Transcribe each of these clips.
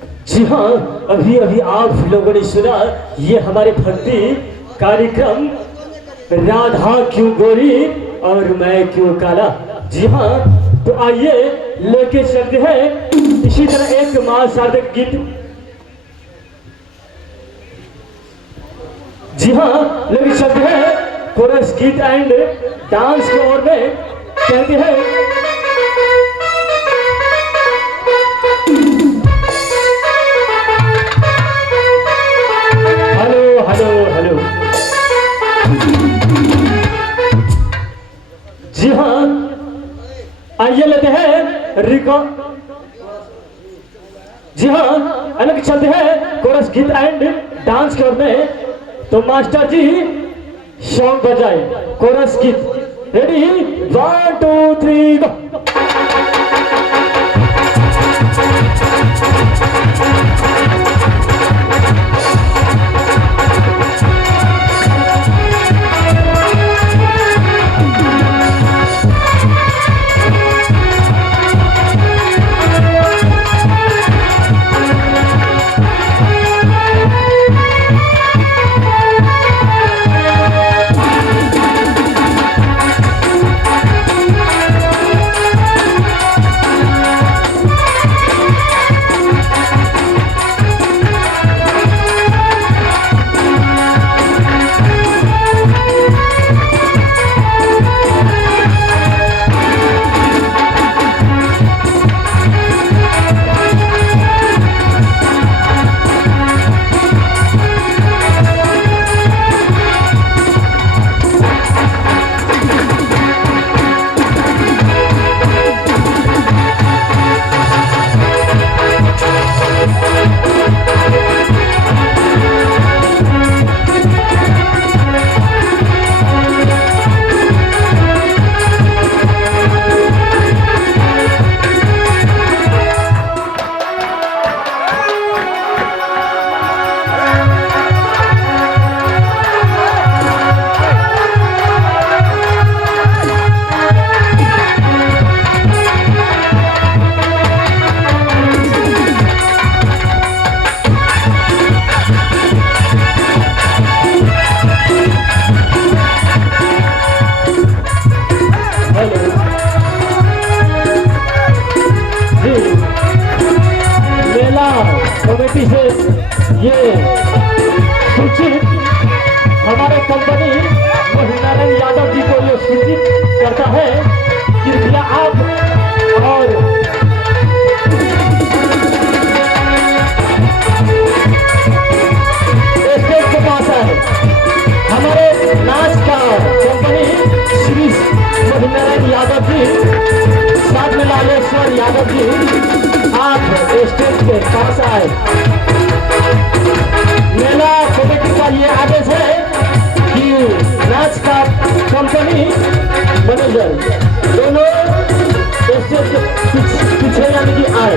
जी हाँ, अभी अभी आप लोगों ने सुना ये हमारे भक्ति कार्यक्रम राधा क्यों गोरी और मैं क्यों काला। जी हाँ, तो आइए लेके चलते हैं इसी तरह एक मां सार्थक गीत। जी हाँ, लेके चलते हैं कोरस गीत एंड डांस की ओर में कहते हैं। Hello hello hello. जी हाँ, आइए लेते हैं रिकॉर्ड। जी हाँ, अलग चलते हैं कोरस गीत एंड डांस की ओर में। तो मास्टर जी सॉन्ग बजाए कोरस गीत। रेडी 1 2 3 गो। कमेटी से ये सूचित हमारे कंपनी नारायण यादव जी को ये सूचित करता है। कृपया आप और स्टेज के पास है हमारे नाच का कंपनी श्री नारायण यादव जी, साथ में लालेश्वर यादव जी, आप स्टेज के पास आए। मेला कमेटी का ये आदेश है कि नाच का कंपनी मैनेजर दोनों स्टेज के पीछे यानी कि आए।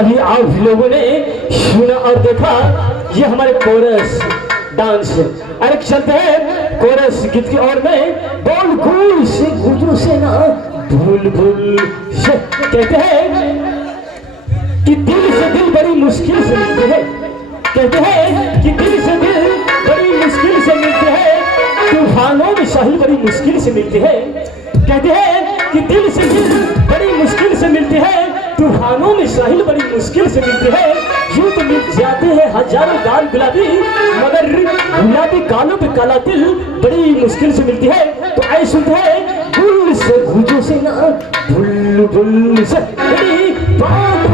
अभी आप लोगों ने सुना और देखा ये हमारे कोरस डांस है। अरे चलते हैं कोरस गीत की ओर में। बोल गुल से गुजरों से ना भूल भूल से कहते हैं कि दिल से दिल बड़ी मुश्किल से मिलते हैं। कहते हैं कि दिल से दिल बड़ी मुश्किल से मिलते हैं, तूफानों में साहिल बड़ी मुश्किल से मिलते हैं। कहते हैं कि दिल से दिल बड़ी मुश्किल से मिलते हैं, तूफानों में साहिल बड़ी मुश्किल से मिलते हैं। यूं तो मिल जाते हैं हजारों गाल गुलाबी, मगर गुलाबी गालों पे काला दिल बड़ी मुश्किल से मिलती है। तो आए सुनते हैं गुल से गुजों से ना भुल भुल से बड़ी बात।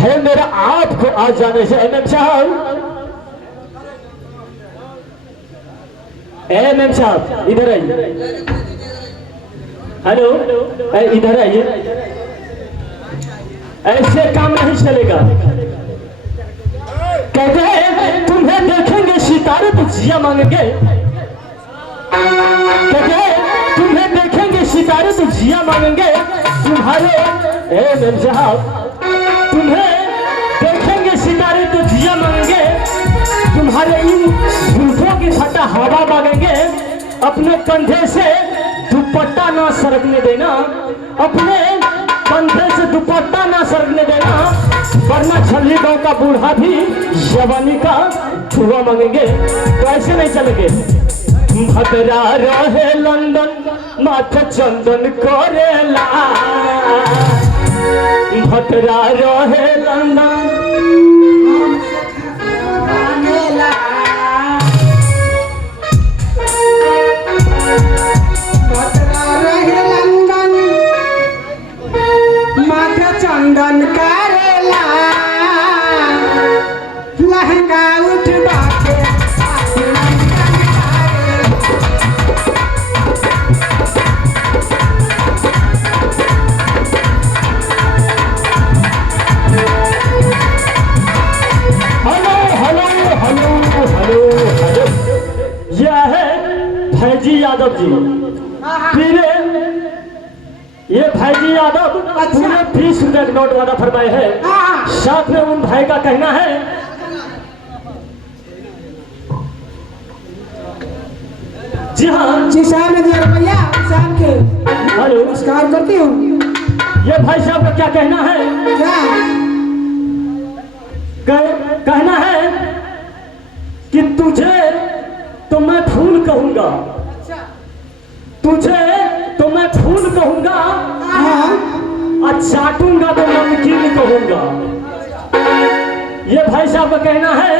है मेरा आपको आज जाने से। एमएम साहब, एमएम साहब इधर आइए। हेलो, इधर आइए। ऐसे काम नहीं चलेगा। कहते हैं तुम्हें देखेंगे सितारे तो जिया मांगेंगे। कहते हैं तुम्हें देखेंगे सितारे तो जिया मांगेंगे। तुम्हारे एमएम साहब, तुम्हें देखेंगे सितारे तो जिया मांगेंगे। तुम्हारे इन जुल्फों की फटा हवा मांगेंगे। अपने कंधे से दुपट्टा ना सरकने देना, अपने कंधे से दुपट्टा ना सरकने देना, वरना छल्ली गांव का बूढ़ा भी जवानी का छुआ मांगेंगे। तो ऐसे नहीं चलेंगे। भद्रा रहे लंदन माथे चंदन करेला। भद्रा रहे लंदन चंदन करेला। लहंगा उठवा के hello hello hello hello hello, यह है फैजी यादव जी। फिर ये भाईजी यादव पूरे 20 रुपए का नोट वादा फरमाए हैं। साथ में उन भाई का कहना है जी हाँ जी साहब ने 1000 रुपया शाम के हेलो नमस्कार करती हूँ। ये भाई साहब का क्या कहना है? क्या कहना है कि तुझे तो मैं फूल कहूंगा, तुझे तो मैं फूल कहूंगा, और चाटूंगा तो नमकीन कहूंगा। ये भाई साहब का कहना है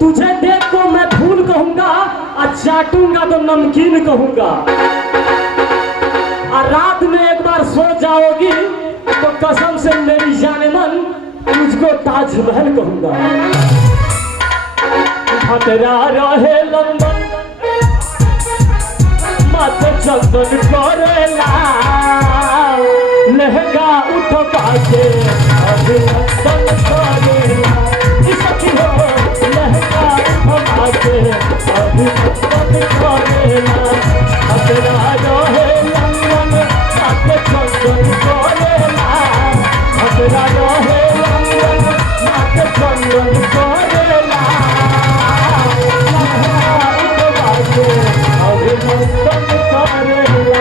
तुझे देख को मैं फूल कहूंगा और चाटूंगा तो नमकीन कहूंगा। और रात में एक बार सो जाओगी तो कसम से मेरी जाने मन तुझको ताजमहल कहूंगा। भद्रा रहे लंदन माथे चंदन करेला। लहंगा उठवा के अभिनंदन करेला। सखी हो लहंगा उठवा के अभिनंदन करेला। भद्रा रहे लंदन माथे चंदन करेला। भद्रा रहे लंदन माथे चंदन करेला। लहंगा उठवा के अभिनंदन करेला।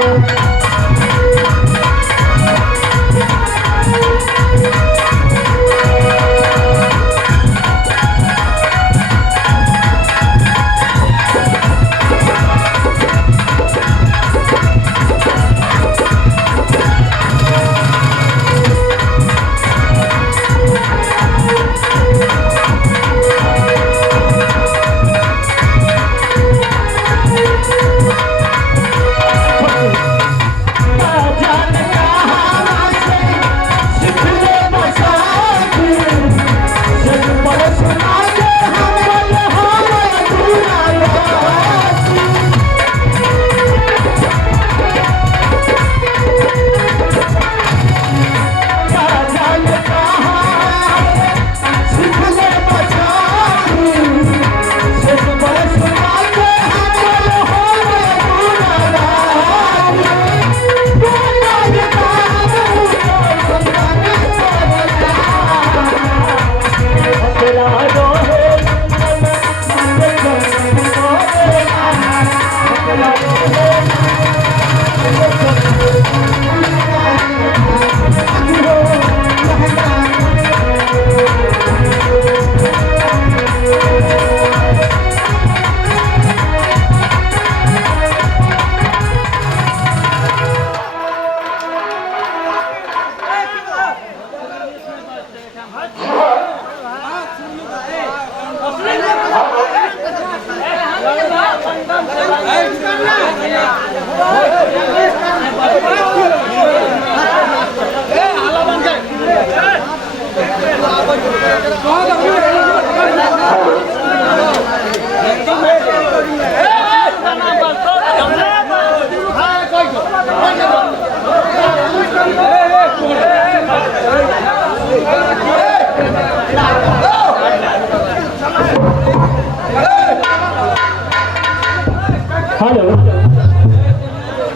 हेलो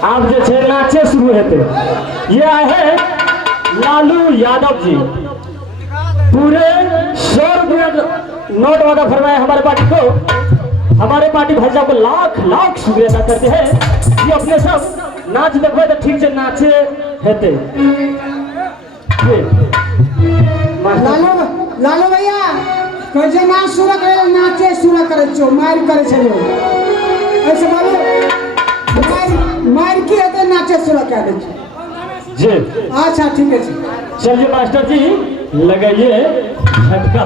आप जो छे नाचे शुरू हेते ये आए हैं लालू यादव जी पूरे 100 रुपया नोट वादा फरमाए हमारे पार्टी को। हमारे पार्टी भाई साहब को लाख लाख शुक्रिया अदा करते हैं ये अपने सब नाच देखो तो ठीक से नाचे हेते। लालू लालू भैया कोई जे नाच शुरू करे नाचे शुरू करे छो मार करे छलो ऐसे बोलो मार की हेते नाचे शुरू कर दे जी अच्छा ठीक है जी। चलिए मास्टर जी लगाइए झटका।